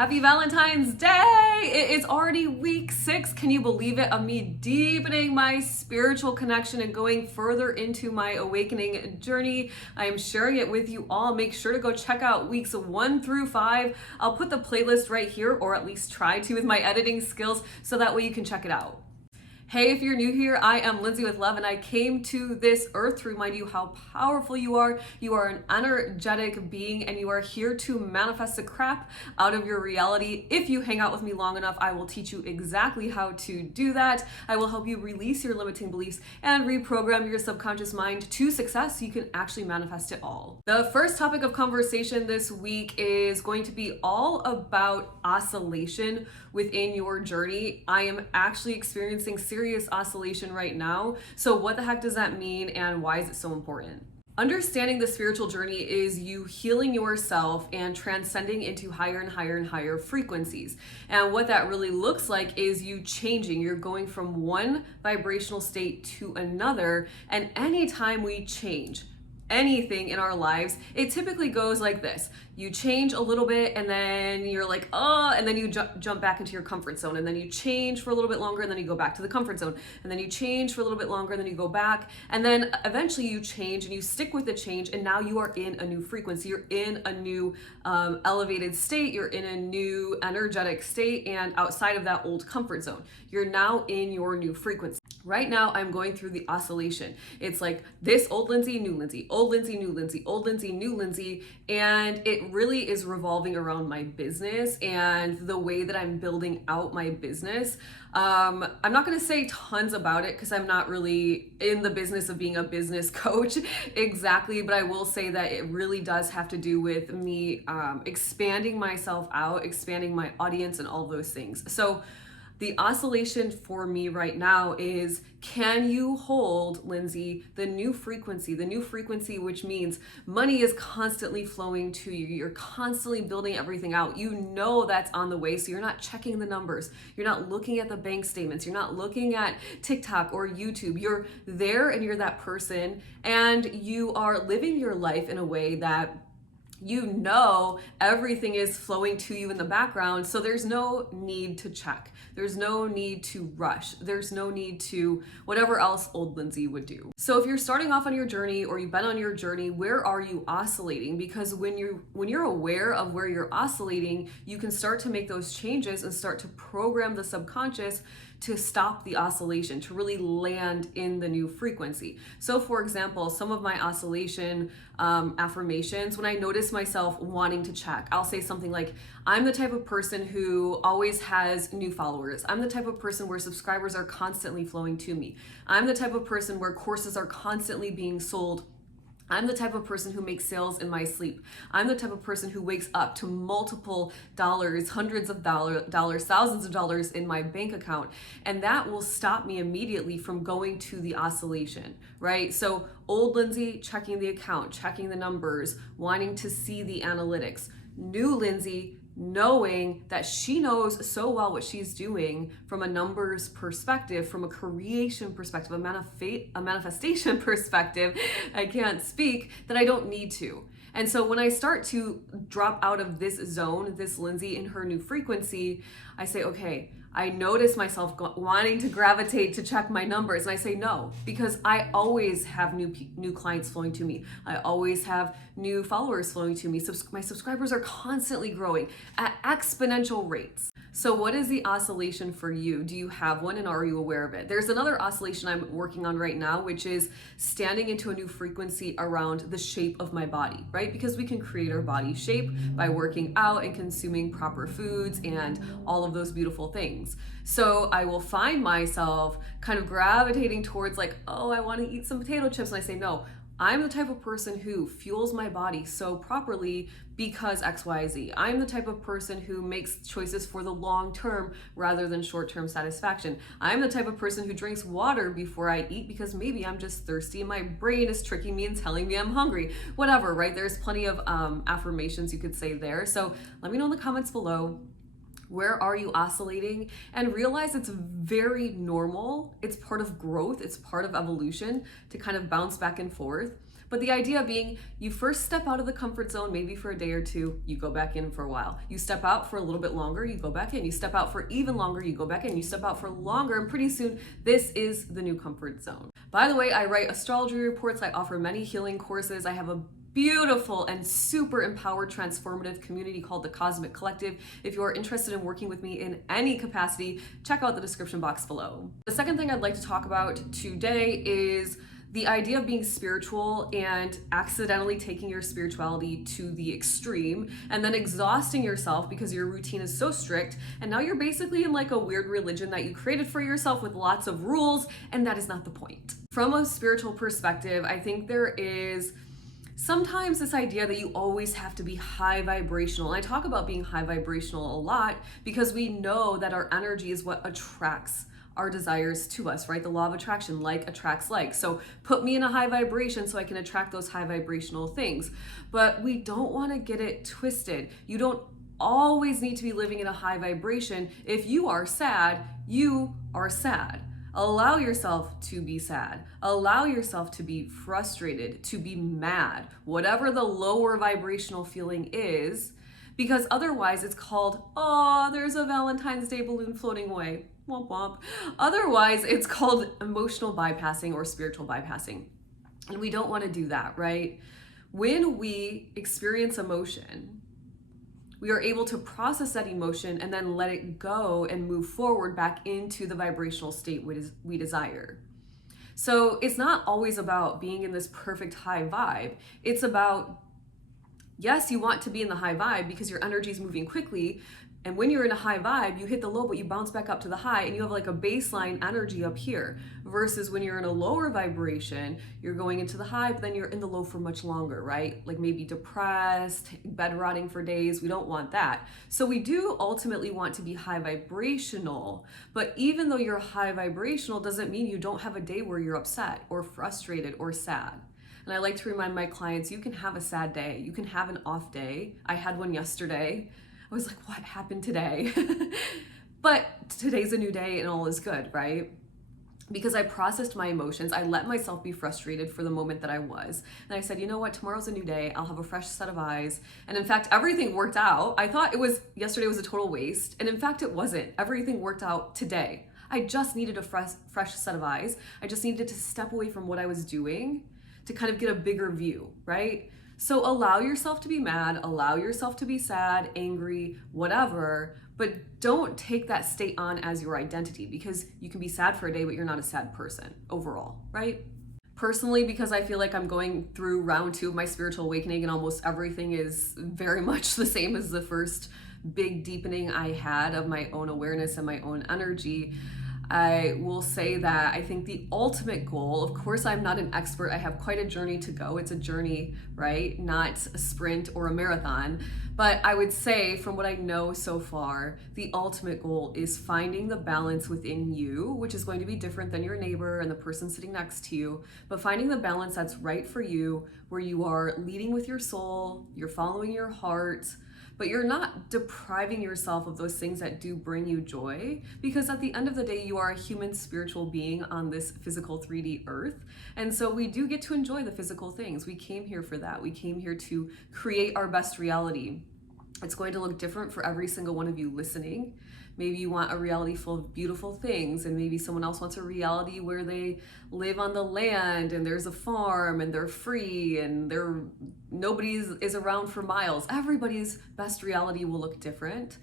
Happy Valentine's Day! It is already week 6. Can you believe it? Of me deepening my spiritual connection and going further into my awakening journey. I am sharing it with you all. Make sure to go check out weeks 1 through 5. I'll put the playlist right here, or at least try to with my editing skills, so that way you can check it out. Hey, if you're new here, I am Lindsay with Love, and I came to this earth to remind you how powerful you are. You are an energetic being, and you are here to manifest the crap out of your reality. If you hang out with me long enough, I will teach you exactly how to do that. I will help you release your limiting beliefs and reprogram your subconscious mind to success so you can actually manifest it all. The first topic of conversation this week is going to be all about oscillation within your journey. I am actually experiencing serious oscillation right now. So what the heck does that mean, and why is it so important? Understanding the spiritual journey is you healing yourself and transcending into higher and higher and higher frequencies. And what that really looks like is you changing. You're going from one vibrational state to another. And anytime we change anything in our lives, it typically goes like this. You change a little bit, and then you're like, oh, and then you jump back into your comfort zone, and then you change for a little bit longer, and then you go back to the comfort zone, and then you change for a little bit longer, and then you go back, and then eventually you change and you stick with the change, and now you are in a new frequency. You're in a new elevated state. You're in a new energetic state, and outside of that old comfort zone, you're now in your new frequency. Right now, I'm going through the oscillation. It's like this old Lindsay, new Lindsay, old Lindsay, new Lindsay, old Lindsay, new Lindsay. And it really is revolving around my business and the way that I'm building out my business. I'm not going to say tons about it because I'm not really in the business of being a business coach exactly, but I will say that it really does have to do with me expanding myself out, expanding my audience, and all those things. So the oscillation for me right now is, can you hold, Lindsay, the new frequency, which means money is constantly flowing to you. You're constantly building everything out. You know that's on the way, so you're not checking the numbers. You're not looking at the bank statements. You're not looking at TikTok or YouTube. You're there and you're that person, and you are living your life in a way that you know everything is flowing to you in the background, so there's no need to check. There's no need to rush. There's no need to whatever else old Lindsay would do. So if you're starting off on your journey, or you've been on your journey, where are you oscillating? Because when you're aware of where you're oscillating, you can start to make those changes and start to program the subconscious to stop the oscillation, to really land in the new frequency. So for example, some of my oscillation affirmations, when I notice myself wanting to check, I'll say something like, I'm the type of person who always has new followers. I'm the type of person where subscribers are constantly flowing to me. I'm the type of person where courses are constantly being sold. I'm the type of person who makes sales in my sleep. I'm the type of person who wakes up to multiple dollars, hundreds of dollars, thousands of dollars in my bank account. And that will stop me immediately from going to the oscillation, right? So old Lindsay, checking the account, checking the numbers, wanting to see the analytics. New Lindsay, knowing that she knows so well what she's doing from a numbers perspective, from a creation perspective, a manifestation perspective, I can't speak, that I don't need to. And so when I start to drop out of this zone, this Lindsay in her new frequency, I say, okay, I notice myself wanting to gravitate to check my numbers, and I say no, because I always have new clients flowing to me. I always have new followers flowing to me. My subscribers are constantly growing at exponential rates. So what is the oscillation for you? Do you have one, and are you aware of it? There's another oscillation I'm working on right now, which is standing into a new frequency around the shape of my body, right? Because we can create our body shape by working out and consuming proper foods and all of those beautiful things. So I will find myself kind of gravitating towards like, oh, I want to eat some potato chips. And I say, no, I'm the type of person who fuels my body so properly because XYZ. I'm the type of person who makes choices for the long term rather than short-term satisfaction. I'm the type of person who drinks water before I eat because maybe I'm just thirsty and my brain is tricking me and telling me I'm hungry. Whatever, right? There's plenty of affirmations you could say there. So let me know in the comments below. Where are you oscillating? And realize it's very normal. It's part of growth. It's part of evolution to kind of bounce back and forth. But the idea being, you first step out of the comfort zone, maybe for a day or two, you go back in for a while. You step out for a little bit longer, you go back in. You step out for even longer, you go back in. You step out for longer, and pretty soon, this is the new comfort zone. By the way, I write astrology reports, I offer many healing courses, I have a beautiful and super empowered transformative community called the Cosmic Collective. If you are interested in working with me in any capacity, check out the description box below. The second thing I'd like to talk about today is the idea of being spiritual and accidentally taking your spirituality to the extreme and then exhausting yourself because your routine is so strict, and now you're basically in like a weird religion that you created for yourself with lots of rules, and that is not the point. From a spiritual perspective, I think there is sometimes this idea that you always have to be high vibrational. And I talk about being high vibrational a lot because we know that our energy is what attracts our desires to us, right? The law of attraction, like attracts like. So put me in a high vibration so I can attract those high vibrational things. But we don't want to get it twisted. You don't always need to be living in a high vibration. If you are sad, you are sad. Allow yourself to be sad. Allow yourself to be frustrated, to be mad, whatever the lower vibrational feeling is, because otherwise it's called, oh, there's a Valentine's Day balloon floating away. Womp womp. Otherwise, it's called emotional bypassing or spiritual bypassing. And we don't want to do that, right? When we experience emotion, we are able to process that emotion and then let it go and move forward back into the vibrational state we desire. So it's not always about being in this perfect high vibe. It's about, yes, you want to be in the high vibe because your energy is moving quickly. And when you're in a high vibe, you hit the low, but you bounce back up to the high and you have like a baseline energy up here. Versus when you're in a lower vibration, you're going into the high, but then you're in the low for much longer, right? Like maybe depressed, bed rotting for days. We don't want that. So we do ultimately want to be high vibrational, but even though you're high vibrational doesn't mean you don't have a day where you're upset or frustrated or sad. And I like to remind my clients, you can have a sad day. You can have an off day. I had one yesterday. I was like, what happened today? But today's a new day and all is good, right? Because I processed my emotions. I let myself be frustrated for the moment that I was. And I said, you know what? Tomorrow's a new day. I'll have a fresh set of eyes. And in fact, everything worked out. I thought yesterday was a total waste. And in fact, it wasn't. Everything worked out today. I just needed a fresh set of eyes. I just needed to step away from what I was doing to kind of get a bigger view, right? So allow yourself to be mad, allow yourself to be sad, angry, whatever, but don't take that state on as your identity, because you can be sad for a day, but you're not a sad person overall, right? Personally, because I feel like I'm going through round 2 of my spiritual awakening and almost everything is very much the same as the first big deepening I had of my own awareness and my own energy, I will say that I think the ultimate goal, of course, I'm not an expert. I have quite a journey to go. It's a journey, right? Not a sprint or a marathon. But I would say from what I know so far, the ultimate goal is finding the balance within you, which is going to be different than your neighbor and the person sitting next to you, but finding the balance that's right for you, where you are leading with your soul, you're following your heart, but you're not depriving yourself of those things that do bring you joy, because at the end of the day, you are a human spiritual being on this physical 3D earth. And so we do get to enjoy the physical things. We came here for that. We came here to create our best reality. It's going to look different for every single one of you listening. Maybe you want a reality full of beautiful things, and maybe someone else wants a reality where they live on the land and there's a farm and they're free and nobody is around for miles. Everybody's best reality will look different,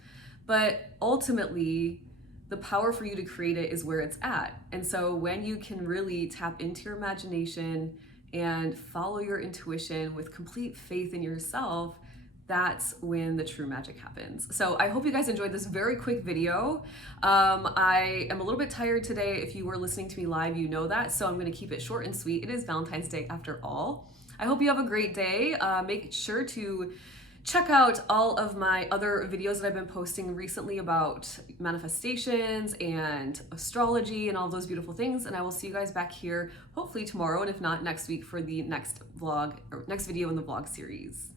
but ultimately the power for you to create it is where it's at. And so when you can really tap into your imagination and follow your intuition with complete faith in yourself, that's when the true magic happens. So I hope you guys enjoyed this very quick video. I am a little bit tired today. If you were listening to me live, you know that. So I'm gonna keep it short and sweet. It is Valentine's Day after all. I hope you have a great day. Make sure to check out all of my other videos that I've been posting recently about manifestations and astrology and all those beautiful things. And I will see you guys back here hopefully tomorrow, and if not, next week for the next vlog or next video in the vlog series.